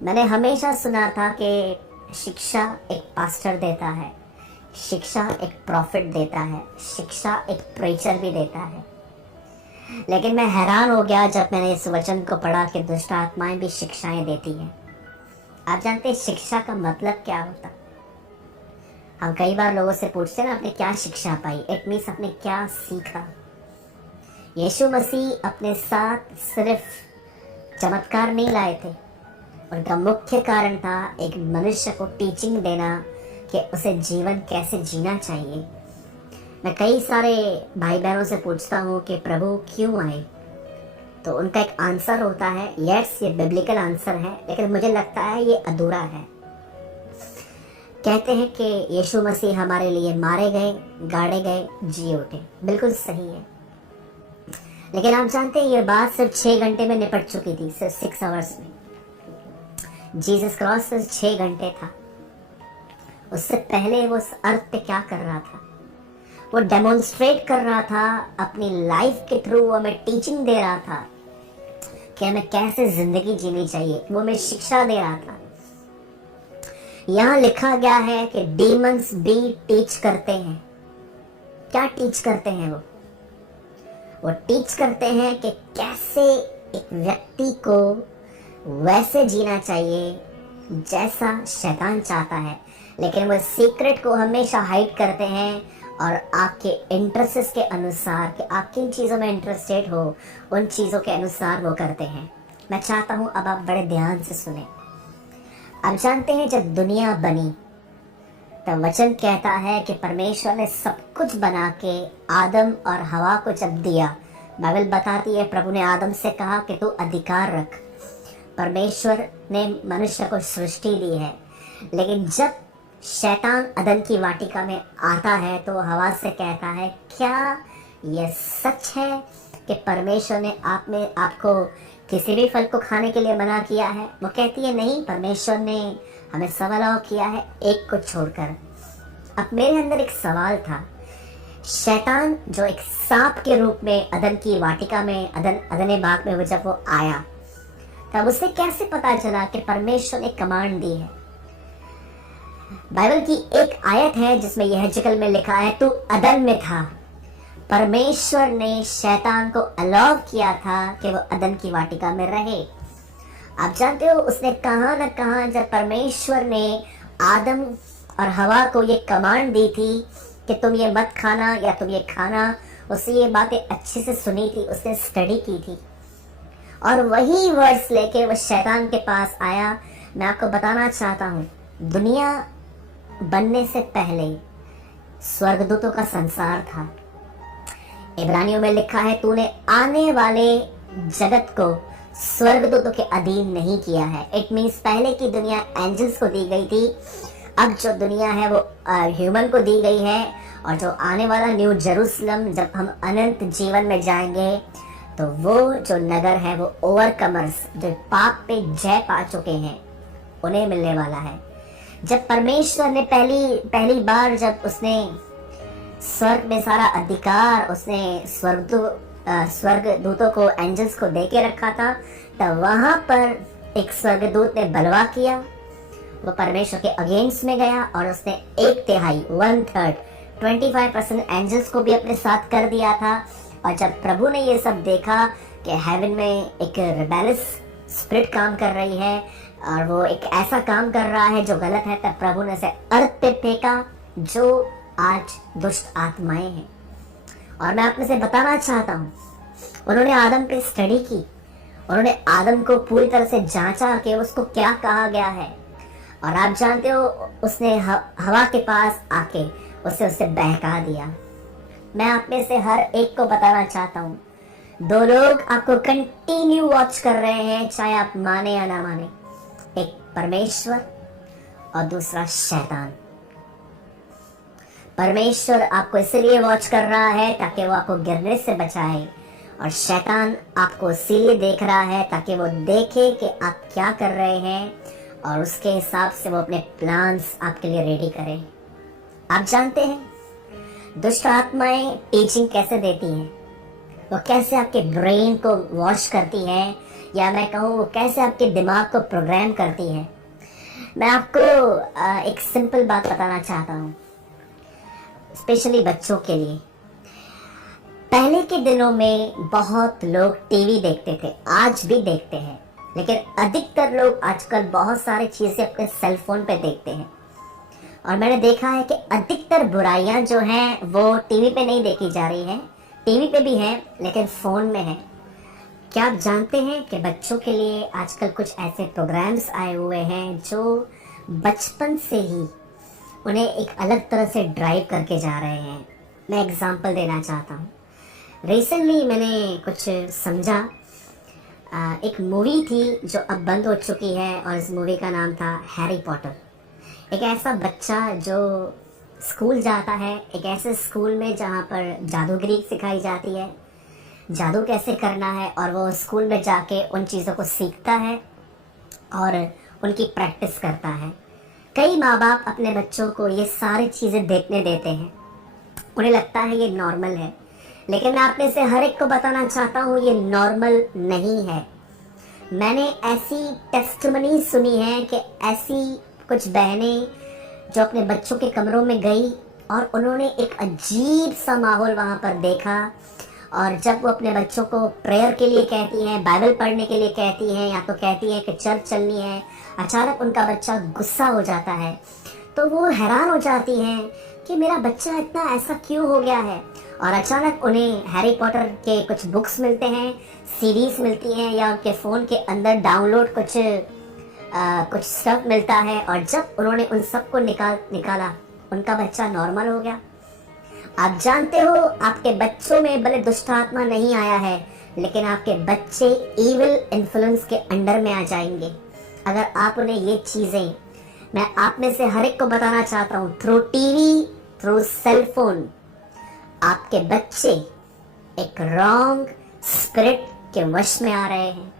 मैंने हमेशा सुना था कि शिक्षा एक पास्टर देता है, शिक्षा एक प्रॉफिट देता है, शिक्षा एक प्रीचर भी देता है। लेकिन मैं हैरान हो गया जब मैंने इस वचन को पढ़ा कि दुष्ट आत्माएं भी शिक्षाएं देती हैं। आप जानते हैं शिक्षा का मतलब क्या होता? हम कई बार लोगों से पूछते हैं ना, आपने क्या शिक्षा पाई? इट मीन्स आपने क्या सीखा। यीशु मसीह अपने साथ सिर्फ चमत्कार नहीं लाए थे, उनका मुख्य कारण था एक मनुष्य को टीचिंग देना कि उसे जीवन कैसे जीना चाहिए। मैं कई सारे भाई बहनों से पूछता हूँ कि प्रभु क्यों आए, तो उनका एक आंसर होता है, यस ये बिब्लिकल आंसर है, लेकिन मुझे लगता है ये अधूरा है। कहते हैं कि यीशु मसीह हमारे लिए मारे गए, गाड़े गए, जी उठे। बिल्कुल सही है, लेकिन आप जानते हैं ये बात सिर्फ 6 घंटे में निपट चुकी थी, सिर्फ 6 आवर्स में। जीसस क्रॉस सिर्फ 6 घंटे था। उससे पहले वो उस अर्थ पे क्या कर रहा था? वो डेमोन्स्ट्रेट कर रहा था, अपनी लाइफ के थ्रू वो हमें टीचिंग दे रहा था कि हमें कैसे जिंदगी जीनी चाहिए। वो हमें शिक्षा दे रहा था। यहाँ लिखा गया है कि डीमंस भी टीच करते हैं। क्या टीच करते हैं? वो टीच करते हैं कि कैसे एक व्यक्ति को वैसे जीना चाहिए जैसा शैतान चाहता है, लेकिन वो सीक्रेट को हमेशा हाइड करते हैं और आपके इंटरेस्ट के अनुसार कि आप किन चीज़ों में इंटरेस्टेड हो, उन चीज़ों के अनुसार वो करते हैं। मैं चाहता हूँ अब आप बड़े ध्यान से सुने। आप जानते हैं जब दुनिया बनी तब वचन कहता है कि परमेश्वर ने सब कुछ बना के आदम और हवा को जब दिया, बाइबल बताती है प्रभु ने आदम से कहा कि तू अधिकार रख। परमेश्वर ने मनुष्य को सृष्टि दी है, लेकिन जब शैतान अदन की वाटिका में आता है तो हवा से कहता है, क्या यह सच है कि परमेश्वर ने आपको किसी भी फल को खाने के लिए मना किया है? वो कहती है नहीं, परमेश्वर ने हमें सब अलाउ किया है, एक को छोड़कर। अब मेरे अंदर एक सवाल था, शैतान जो एक सांप के रूप में अदन की वाटिका में अदने बाग में जब वो आया, तब उसे कैसे पता चला कि परमेश्वर ने कमांड दी है? बाइबल की एक आयत है जिसमें यह में लिखा है, तू अदन में था। परमेश्वर ने शैतान को अलाउ किया था कि वो अदन की वाटिका में रहे। आप जानते हो उसने कहां न कहां जब परमेश्वर ने आदम और हवा को ये कमांड दी थी कि तुम ये मत खाना या तुम ये खाना, उसने ये बातें अच्छे से सुनी थी, उसने स्टडी की थी और वही वर्ड्स लेके वो शैतान के पास आया। मैं आपको बताना चाहता हूँ, दुनिया बनने से पहले स्वर्गदूतों का संसार था। इब्रानियों में लिखा है, तूने आने वाले जगत को स्वर्गदूतों के अधीन नहीं किया है। इट मीन्स पहले की दुनिया एंजल्स को दी गई थी, अब जो दुनिया है वो ह्यूमन को दी गई है। और जो आने वाला न्यू जेरूसलम, जब हम अनंत जीवन में जाएंगे, तो वो जो नगर है वो ओवरकमर्स, जो पाप पे जय पा चुके हैं, उन्हें मिलने वाला है। जब परमेश्वर ने पहली बार जब उसने स्वर्ग में सारा अधिकार उसने स्वर्गदूतों को, एंजल्स को दे के रखा था, तब वहां पर एक स्वर्गदूत ने बलवा किया। वो परमेश्वर के अगेंस्ट में गया और उसने 1/3 1/3 25% एंजल्स को भी अपने साथ कर दिया था। और जब प्रभु ने ये सब देखा कि हेवन में एक रिबेलियस स्पिरिट काम कर रही है और वो एक ऐसा काम कर रहा है जो गलत है, तब प्रभु ने उसे अर्थ पे फेंका, जो आज दुष्ट आत्माएं हैं। और मैं आपने से बताना चाहता हूँ, उन्होंने आदम पे स्टडी की, उन्होंने आदम को पूरी तरह से जांचा कि उसको क्या कहा गया है। और आप जानते हो उसने हवा के पास आके उसे बहका दिया। मैं आप में से हर एक को बताना चाहता हूँ, 2 लोग आपको कंटिन्यू वॉच कर रहे हैं, चाहे आप माने या ना माने। एक परमेश्वर और दूसरा शैतान। परमेश्वर आपको इसलिए वॉच कर रहा है ताकि वो आपको गिरने से बचाए, और शैतान आपको इसीलिए देख रहा है ताकि वो देखे कि आप क्या कर रहे हैं और उसके हिसाब से वो अपने प्लान्स आपके लिए रेडी करे। आप जानते हैं दुष्ट आत्माएं टीचिंग कैसे देती हैं? वो कैसे आपके ब्रेन को वॉश करती हैं या मैं कहूँ वो कैसे आपके दिमाग को प्रोग्राम करती है। मैं आपको एक सिंपल बात बताना चाहता हूँ, स्पेशली बच्चों के लिए। पहले के दिनों में बहुत लोग टीवी देखते थे, आज भी देखते हैं, लेकिन अधिकतर लोग आजकल बहुत सारी चीज़ें अपने सेल फोन पे देखते हैं। और मैंने देखा है कि अधिकतर बुराइयां जो हैं वो टीवी पे नहीं देखी जा रही हैं, टीवी पे भी हैं लेकिन फ़ोन में है। क्या आप जानते हैं कि बच्चों के लिए आजकल कुछ ऐसे प्रोग्राम्स आए हुए हैं जो बचपन से ही उन्हें एक अलग तरह से ड्राइव करके जा रहे हैं। मैं एग्जांपल देना चाहता हूँ। रिसेंटली मैंने कुछ समझा, एक मूवी थी जो अब बंद हो चुकी है और इस मूवी का नाम था हैरी पॉटर। एक ऐसा बच्चा जो स्कूल जाता है, एक ऐसे स्कूल में जहाँ पर जादूगरी सिखाई जाती है, जादू कैसे करना है, और वो स्कूल में जाके उन चीज़ों को सीखता है और उनकी प्रैक्टिस करता है। कई माँ बाप अपने बच्चों को ये सारी चीज़ें देखने देते हैं, उन्हें लगता है ये नॉर्मल है, लेकिन मैं आप में से हर एक को बताना चाहता हूँ ये नॉर्मल नहीं है। मैंने ऐसी टेस्टमनी सुनी है कि ऐसी कुछ बहनें जो अपने बच्चों के कमरों में गई और उन्होंने एक अजीब सा माहौल वहाँ पर देखा, और जब वो अपने बच्चों को प्रेयर के लिए कहती हैं, बाइबल पढ़ने के लिए कहती हैं, या तो कहती हैं कि चर्च चलनी है, अचानक उनका बच्चा गुस्सा हो जाता है, तो वो हैरान हो जाती हैं कि मेरा बच्चा इतना ऐसा क्यों हो गया है। और अचानक उन्हें हैरी पॉटर के कुछ बुक्स मिलते हैं, सीरीज मिलती हैं, या उनके फ़ोन के अंदर डाउनलोड कुछ स्टफ मिलता है, और जब उन्होंने उन सब को निकाला उनका बच्चा नॉर्मल हो गया। आप जानते हो आपके बच्चों में भले दुष्ट आत्मा नहीं आया है, लेकिन आपके बच्चे इविल इन्फ्लुएंस के अंडर में आ जाएंगे अगर आप उन्हें ये चीज़ें, मैं आप में से हर एक को बताना चाहता हूँ, through TV, through cell phone, आपके बच्चे एक रॉन्ग स्पिरिट के वश में आ रहे हैं।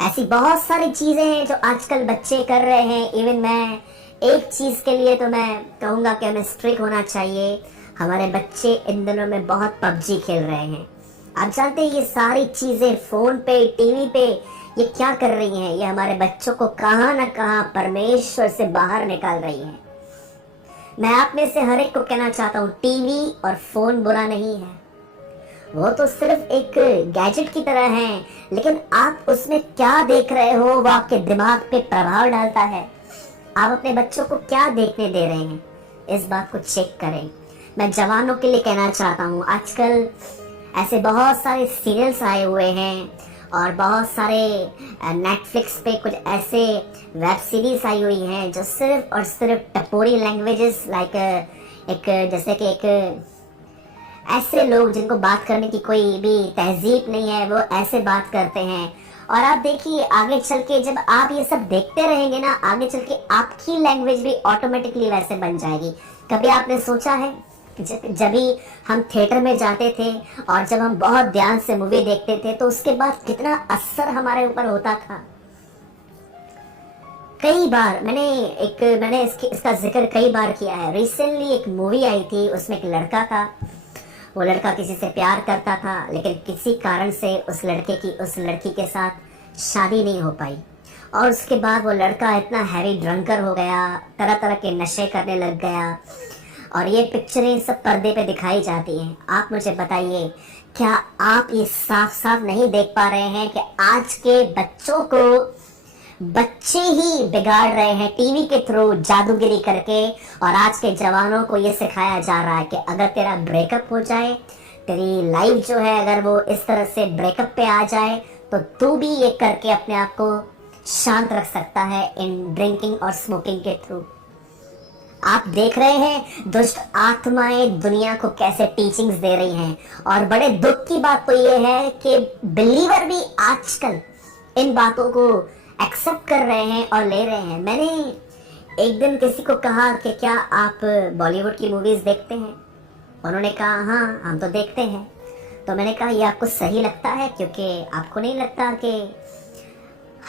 ऐसी बहुत सारी चीज़ें हैं जो आजकल बच्चे कर रहे हैं। इवन मैं एक चीज़ के लिए तो मैं कहूँगा कि हमें स्ट्रिक्ट होना चाहिए। हमारे बच्चे इन दिनों में बहुत पबजी खेल रहे हैं। आप जानते हैं ये सारी चीज़ें फ़ोन पे, टीवी पे ये क्या कर रही हैं? ये हमारे बच्चों को कहाँ न कहाँ परमेश्वर से बाहर निकाल रही हैं। मैं आप में से हर एक को कहना चाहता हूँ, टीवी और फ़ोन बुरा नहीं है, वो तो सिर्फ एक गैजेट की तरह है, लेकिन आप उसमें क्या देख रहे हो वो आपके दिमाग पे प्रभाव डालता है। आप अपने बच्चों को क्या देखने दे रहे हैं, इस बात को चेक करें। मैं जवानों के लिए कहना चाहता हूँ, आजकल ऐसे बहुत सारे सीरियल्स आए हुए हैं और बहुत सारे नेटफ्लिक्स पे कुछ ऐसे वेब सीरीज आई हुई हैं जो सिर्फ और सिर्फ टपोरी लैंग्वेजेस लाइक एक जैसे कि एक ऐसे लोग जिनको बात करने की कोई भी तहजीब नहीं है, वो ऐसे बात करते हैं। और आप देखिए आगे चल के जब आप ये सब देखते रहेंगे ना, आगे चल के आपकी लैंग्वेज भी ऑटोमेटिकली वैसे बन जाएगी। कभी आपने सोचा है जब भी हम थिएटर में जाते थे और जब हम बहुत ध्यान से मूवी देखते थे तो उसके बाद कितना असर हमारे ऊपर होता था। कई बार मैंने इसका जिक्र कई बार किया है। रिसेंटली एक मूवी आई थी, उसमें एक लड़का था, वो लड़का किसी से प्यार करता था, लेकिन किसी कारण से उस लड़की के साथ शादी नहीं हो पाई, और उसके बाद वो लड़का इतना हैवी ड्रंकर हो गया, तरह तरह के नशे करने लग गया, और ये पिक्चरें सब पर्दे पे दिखाई जाती हैं। आप मुझे बताइए, क्या आप ये साफ साफ नहीं देख पा रहे हैं कि आज के बच्चों को बच्चे ही बिगाड़ रहे हैं टीवी के थ्रू जादूगिरी करके, और आज के जवानों को ये सिखाया जा रहा है कि अगर तेरा ब्रेकअप हो जाए, तेरी लाइफ जो है अगर वो इस तरह से ब्रेकअप पे आ जाए, तो तू भी ये करके अपने आप को शांत रख सकता है इन ड्रिंकिंग और स्मोकिंग के थ्रू। आप देख रहे हैं दुष्ट आत्माएं दुनिया को कैसे टीचिंग्स दे रही हैं, और बड़े दुख की बात तो ये है कि बिलीवर भी आजकल इन बातों को एक्सेप्ट कर रहे हैं और ले रहे हैं। मैंने एक दिन किसी को कहा कि क्या आप बॉलीवुड की मूवीज देखते हैं? उन्होंने कहा हाँ हम तो देखते हैं। तो मैंने कहा ये आपको सही लगता है? क्योंकि आपको नहीं लगता कि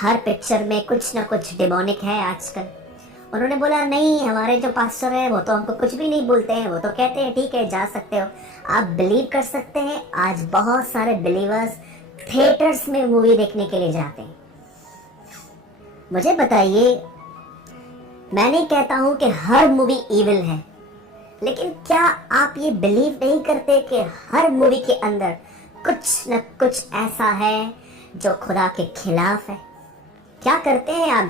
हर पिक्चर में कुछ ना कुछ डिमोनिक है आजकल? उन्होंने बोला नहीं, हमारे जो पास्टर है वो तो हमको कुछ भी नहीं बोलते हैं, वो तो कहते हैं ठीक है जा सकते हो। आप बिलीव कर सकते हैं आज बहुत सारे बिलीवर्स थिएटर्स में मूवी देखने के लिए जाते हैं। मुझे बताइए, मैं नहीं कहता हूं कि हर मूवी इविल है, लेकिन क्या आप ये बिलीव नहीं करते कि हर मूवी के अंदर कुछ न कुछ ऐसा है जो खुदा के खिलाफ है? क्या करते हैं आप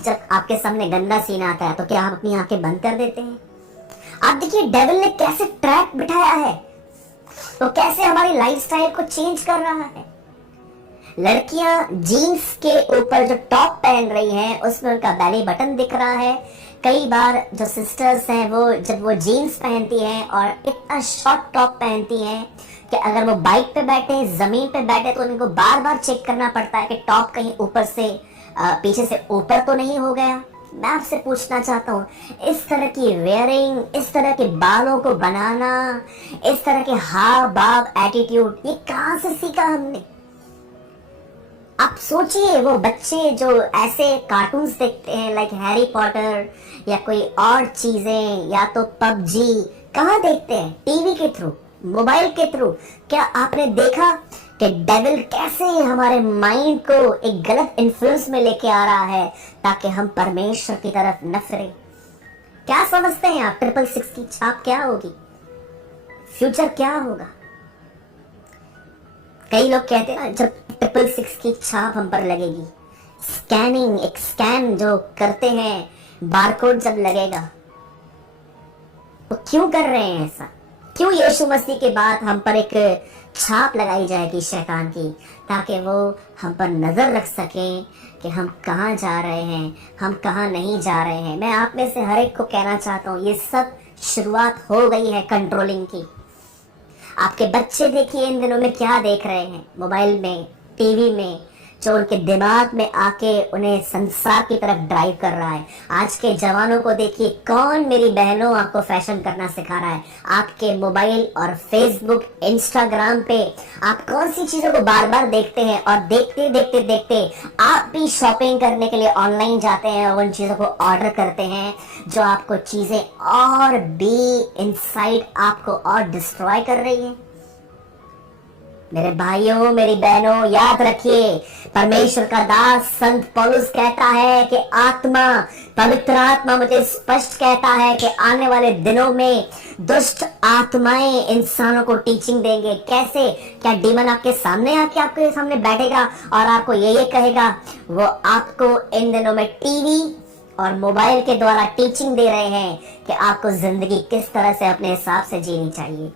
जब आपके सामने गंदा सीन आता है तो क्या आप अपनी आंखें बंद कर देते हैं? आप देखिए डेविल ने कैसे ट्रैप बिठाया है, तो कैसे हमारी लाइफस्टाइल को चेंज कर रहा है। लड़कियां जीन्स के ऊपर जो टॉप पहन रही हैं उसमें उनका बेली बटन दिख रहा है। कई बार जो सिस्टर्स हैं वो जब वो जीन्स पहनती हैं और इतना शॉर्ट टॉप पहनती हैं कि अगर वो बाइक पे बैठे, जमीन पे बैठे, तो उनको बार बार चेक करना पड़ता है कि टॉप कहीं ऊपर से पीछे से ऊपर तो नहीं हो गया। मैं आपसे पूछना चाहता हूँ, इस तरह की वेयरिंग, इस तरह के बालों को बनाना, इस तरह के हाव भाव, एटीट्यूड, ये कहाँ से सीखा हमने? आप सोचिए, वो बच्चे जो ऐसे कार्टून्स देखते हैं लाइक हैरी पॉटर या कोई और चीजें, या तो पबजी, कहाँ देखते हैं? टीवी के थ्रू, मोबाइल के थ्रू। क्या आपने देखा कि डेविल कैसे हमारे माइंड को एक गलत इन्फ्लुएंस में लेके आ रहा है ताकि हम परमेश्वर की तरफ न फिरें? क्या समझते हैं आप, 666 की छाप क्या होगी? फ्यूचर क्या होगा? कई लोग कहते हैं जब 666 की छाप हम पर लगेगी, स्कैनिंग, एक स्कैन जो करते हैं, बारकोड जब लगेगा, तो क्यों कर रहे हैं ऐसा? क्यों यीशु मसीह के बाद हम पर एक छाप लगाई जाएगी शैतान की, ताकि वो हम पर नजर रख सकें कि हम कहाँ जा रहे हैं, हम कहाँ नहीं जा रहे हैं। मैं आप में से हर एक को कहना चाहता हूँ, ये सब शुरुआत हो गई है कंट्रोलिंग की। आपके बच्चे देखिए इन दिनों में क्या देख रहे हैं मोबाइल में, टीवी में, जो उनके दिमाग में आके उन्हें संसार की तरफ ड्राइव कर रहा है। आज के जवानों को देखिए, कौन मेरी बहनों आपको फैशन करना सिखा रहा है? आपके मोबाइल और फेसबुक, इंस्टाग्राम पे आप कौन सी चीजों को बार बार देखते हैं, और देखते देखते देखते आप भी शॉपिंग करने के लिए ऑनलाइन जाते हैं और उन चीजों को ऑर्डर करते हैं जो आपको चीजें और भी इनसाइड आपको और डिस्ट्रॉय कर रही है। मेरे भाइयों, मेरी बहनों, याद रखिए, परमेश्वर का दास संत पौलुस कहता है कि आत्मा, पवित्र आत्मा मुझे स्पष्ट कहता है कि आने वाले दिनों में दुष्ट आत्माएं इंसानों को टीचिंग देंगे। कैसे? क्या डीमन आपके सामने आके आपके सामने बैठेगा और आपको ये कहेगा? वो आपको इन दिनों में टीवी और मोबाइल के द्वारा टीचिंग दे रहे हैं कि आपको जिंदगी किस तरह से अपने हिसाब से जीनी चाहिए।